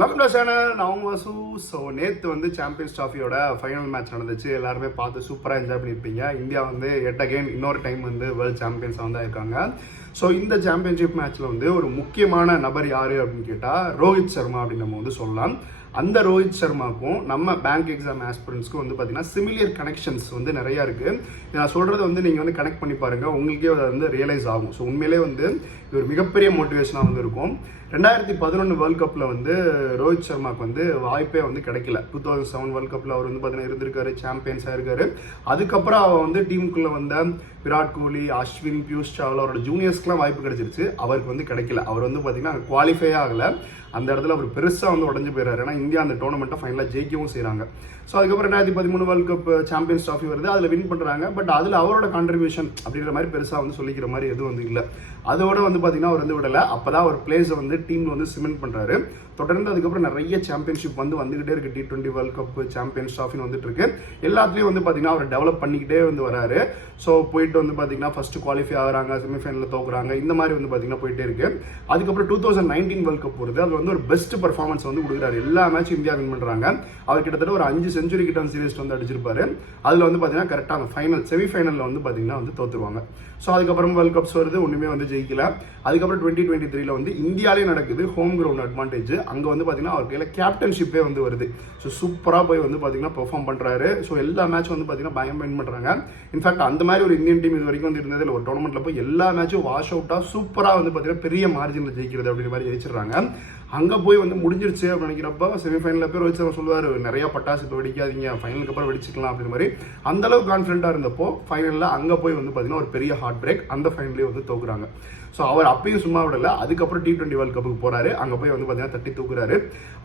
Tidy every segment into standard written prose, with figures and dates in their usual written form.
Welcome to channel. நான் Vasu. So நேற்று வந்து சாம்பியன்ஸ் ட்ராஃபியோட ஃபைனல் மேட்ச் நடந்துச்சு. எல்லாருமே பார்த்து சூப்பராக என்ஜாய் பண்ணியிருப்பீங்க. இந்தியா வந்து அகைன் இன்னொரு டைம் வந்து வேர்ல்டு சாம்பியன்ஸாக வந்து இருக்காங்க. ஸோ இந்த சாம்பியன்ஷிப் மேட்ச்சில் வந்து ஒரு முக்கியமான நபர் யார் அப்படின்னு கேட்டால் ரோஹித் சர்மா அப்படின்னு நம்ம வந்து சொல்லலாம். அந்த ரோஹித் சர்மாவுக்கும் நம்ம பேங்க் எக்ஸாம் ஆஸ்பிரன்ஸ்க்கும் வந்து பார்த்தீங்கன்னா சிமிலியர் கனெக்ஷன்ஸ் வந்து நிறையா இருக்குது. நான் சொல்கிறது வந்து நீங்கள் வந்து கனெக்ட் பண்ணி பாருங்கள், உங்களுக்கே அதை வந்து ரியலைஸ் ஆகும். ஸோ உண்மையிலே வந்து இது ஒரு மிகப்பெரிய மோட்டிவேஷனாக வந்து இருக்கும். 2011 வேர்ல்ட் கப்பில் வந்து ரோஹித் சர்மாவுக்கு வந்து வாய்ப்பே வந்து கிடைக்கல. 2007 வேர்ல்ட் கப்பில் அவர் வந்து பார்த்தீங்கன்னா இருந்திருக்காரு, சாம்பியன்ஸாக இருக்காரு. அதுக்கப்புறம் அவர் வந்து டீமுக்குள்ளே வந்த விராட் கோலி, அஸ்வின், பியூஷ் சாவ்லா அவரோட ஜூனியர்ஸ்க்குலாம் வாய்ப்பு கிடைச்சிருச்சு. அவருக்கு வந்து கிடைக்கல. அவர் வந்து பார்த்தீங்கன்னா குவாலிஃபை ஆகலை. அந்த இடத்துல அவர் பெருசாக வந்து உடஞ்சு போயிடுறாரு. ஏன்னா இந்தியா அந்த டோர்னமெண்ட்டை ஃபைனலாக ஜெயிக்கவும் செய்கிறாங்க. ஸோ அதுக்கப்புறம் 2013 வேர்ல்ட் கப் சாம்பியன்ஸ் ட்ராஃபி வருது, அதில் வின் பண்ணுறாங்க. பட் அதில் அவரோட கான்ட்ரிபியூஷன் அப்படிங்கிற மாதிரி பெருசாக வந்து சொல்லிக்கிற மாதிரி எதுவும் வந்து இல்லை. அதோட வந்து பார்த்தீங்கன்னா அவர் வந்து விடலை. அப்போ தான் அவர் பிளேஸை வந்து டீமில் வந்து சிமெண்ட் பண்ணுறாரு. தொடர்ந்து அதுக்கப்புறம் நிறைய சாம்பியன்ஷிப் வந்துகிட்டே இருக்குது. T20 வேர்ல்ட் கப், சாம்பியன்ஸ் ட்ராஃபின்னு வந்துட்டு இருக்கு. எல்லாத்துலேயும் வந்து பார்த்தீங்கன்னா அவர் டெவலப் பண்ணிக்கிட்டே வந்து வராரு. ஸோ போயிட்டு வந்து பார்த்தீங்கன்னா ஃபர்ஸ்ட் குவாலிஃபை ஆகிறாங்க, செமிஃபைனலில் தோக்குறாங்க. இந்த மாதிரி வந்து பார்த்தீங்கன்னா போயிட்டே இருக்கு. அதுக்கப்புறம் 2019 வேர்ல்ட் கப் வருது. அது வந்து ஒரு பெஸ்ட் பர்ஃபார்மன்ஸ் வந்து கொடுக்குறாரு. எல்லா மேட்சும் இந்தியா வின் பண்ணுறாங்க. அவர் கிட்டத்தட்ட ஒரு 5 செஞ்சுரி கிட்ட சீரிஸ் வந்து அடிச்சிருப்பாரு. அதில் வந்து பார்த்தீங்கன்னா கரெக்டாக அந்த ஃபைனல் செமிஃபைனலில் வந்து பார்த்தீங்கன்னா வந்து தோத்துருவாங்க. ஸோ அதுக்கப்புறம் வேர்ல்ட் கப்ஸ் வருது, ஒன்றுமே வந்து ஜெயிக்கல. அதுக்கப்புறம் 2023 வந்து இந்தியாவிலே நடக்குது, ஹோம் கிரவுண்ட் அட்வான்டேஜ். அங்கே வந்து பார்த்தீங்கன்னா அவர் கையில் கேப்டன்ஷிப்பே வந்து வருது. ஸோ சூப்பராக போய் வந்து பார்த்தீங்கன்னா பெர்ஃபார்ம் பண்ணுறாரு. ஸோ எல்லா மேட்ச் வந்து பார்த்தீங்கன்னா பயங்கரமாக வின் பண்ணுறாங்க. இன்ஃபேக்ட் அந்த மாதிரி ஒரு இந்தியன் டீம் இது வரைக்கும் வந்து இருந்ததில் ஒரு டோர்னமெண்ட்டில் போய் எல்லா மேட்சும் வாஷ் அவுட்டாக சூப்பராக வந்து பார்த்தீங்கன்னா பெரிய மார்ஜினில் ஜெயிக்கிறது அப்படிங்கிற மாதிரி ஜெயிச்சிடுறாங்க. அங்கே போய் வந்து முடிஞ்சிருச்சு அப்படின்னு நினைக்கிறப்ப செமிஃபைனலில் போய் ரோஹித் சர்மா சொல்லுவார், நிறையா பட்டாசு இப்போ வெடிக்காதீங்க, ஃபைனலுக்கு அப்புறம் வெடிச்சிக்கலாம் அப்படின்ற மாதிரி. அந்தளவுக்கு கான்ஃபிடென்ட்டாக இருந்தப்போ ஃபைனலில் அங்கே போய் வந்து பார்த்தீங்கன்னா ஒரு பெரிய ஹார்ட் பிரேக். அந்த ஃபைனலே வந்து தோக்குறாங்க. ஸோ அவர் அப்பயும் சும்மா விடல. அதுக்கப்புறம் T20 வேர்ல்ட் கப்புக்கு போகிறாரு. அங்கே போய் வந்து பார்த்தீங்கன்னா தட்டி தூக்குறாரு.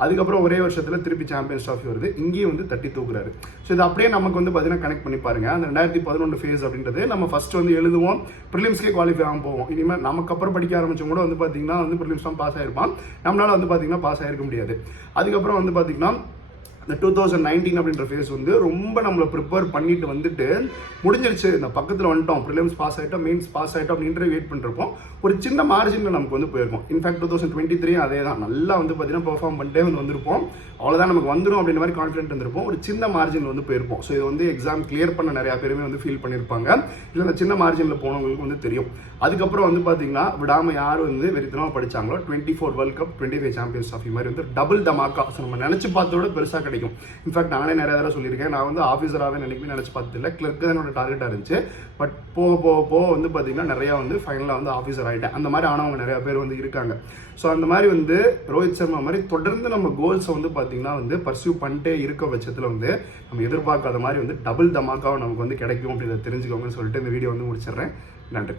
அதுக்கப்புறம் ஒரே வருஷத்தில் திருப்பி சாம்பியன்ஸ் ட்ராஃபி வருது, இங்கேயும் வந்து தட்டி தூக்குறாரு. ஸோ இது அப்படியே நமக்கு வந்து பார்த்தீங்கன்னா கனெக்ட் பண்ணி பாருங்க. அந்த 2011 ஃபேஸ் அப்படின்றது நம்ம ஃபர்ஸ்ட் வந்து எழுதுவோம், ப்ரிலிம்ஸ்க்கே குவாலிஃபை ஆகாம போவோம். இனிமேல் நமக்கு அப்புறம் படிக்க ஆரம்பிச்சவங்க கூட வந்து பார்த்தீங்கன்னா வந்து ப்ரிலிம்ஸ் தான் பாஸ் ஆயிருப்பான். நம்மளால வந்து பார்த்தீங்கன்னா பாஸ் ஆயிருக்க முடியாது. அதுக்கப்புறம் வந்து பார்த்தீங்கன்னா இந்த 2019 அப்படின்ற ஃபேஸ் வந்து ரொம்ப நம்மளை ப்ரிப்பேர் பண்ணிட்டு வந்துட்டு முடிஞ்சிருச்சு, இந்த பக்கத்தில் வந்துட்டோம், ப்ரிலிம்ஸ் பாஸ் ஆகிட்டோம், மெயின்ஸ் பாஸ் ஆகிட்டோம் அப்படின்னு வெயிட் பண்ணிருப்போம். ஒரு சின்ன மார்ஜினில் நமக்கு வந்து போயிருக்கும். இன்ஃபேக்ட் 2023 அதே தான், நல்லா வந்து பார்த்தீங்கன்னா பெர்ஃபார்ம் பண்ணிட்டே வந்து வந்திருப்போம். அவ்வளோதான் நமக்கு வந்துடும் அப்படின்ற மாதிரி கான்ஃபிடென்ட் இருந்திருப்போம். ஒரு சின்ன மார்ஜினில் வந்து போயிருப்போம். ஸோ இது வந்து எக்ஸாம் கிளியர் பண்ண நிறையா பேருமே வந்து ஃபீல் பண்ணியிருப்பாங்க. இல்லை அந்த சின்ன மார்ஜினில் போனவங்களுக்கு வந்து தெரியும். அதுக்கப்புறம் வந்து பார்த்தீங்கன்னா விடாமல் யார் வந்து வெறித்தனமாக படித்தாங்களோ 24 வேர்ல்ட் கப், 25 சாம்பியன்ஸ் ட்ராஃபி மாதிரி வந்து டபுள் தமாக்கா. ஸோ நம்ம நினச்சி பார்த்தோட பெருசாக கிடைக்கும். இன்ஃபேக்ட் நானே நிறைய தடவை சொல்லியிருக்கேன், நான் வந்து ஆஃபீஸராகவே நினச்சி பார்த்ததில்லை, கிளர்க்கு தான் என்னோட டார்கெட்டாக இருந்துச்சு. பட் போக வந்து பார்த்தீங்கன்னா நிறையா வந்து ஃபைனலாக வந்து ஆஃபீஸர் ஆகிட்டேன். அந்த மாதிரி ஆனவங்க நிறையா பேர் வந்து இருக்காங்க. ஸோ அந்த மாதிரி வந்து ரோஹித் சர்மா மாதிரி தொடர்ந்து நம்ம கோல்ஸை வந்து பார்த்தீங்கன்னா வந்து பர்சியூ பண்ணிட்டே இருக்க பட்சத்தில் வந்து நம்ம எதிர்பார்க்காத மாதிரி வந்து டபுள் தமாக்காவும் நமக்கு வந்து கிடைக்கும் அப்படின்றத தெரிஞ்சுக்கோங்கன்னு சொல்லிட்டு இந்த வீடியோ வந்து முடிச்சிடுறேன். நன்றி.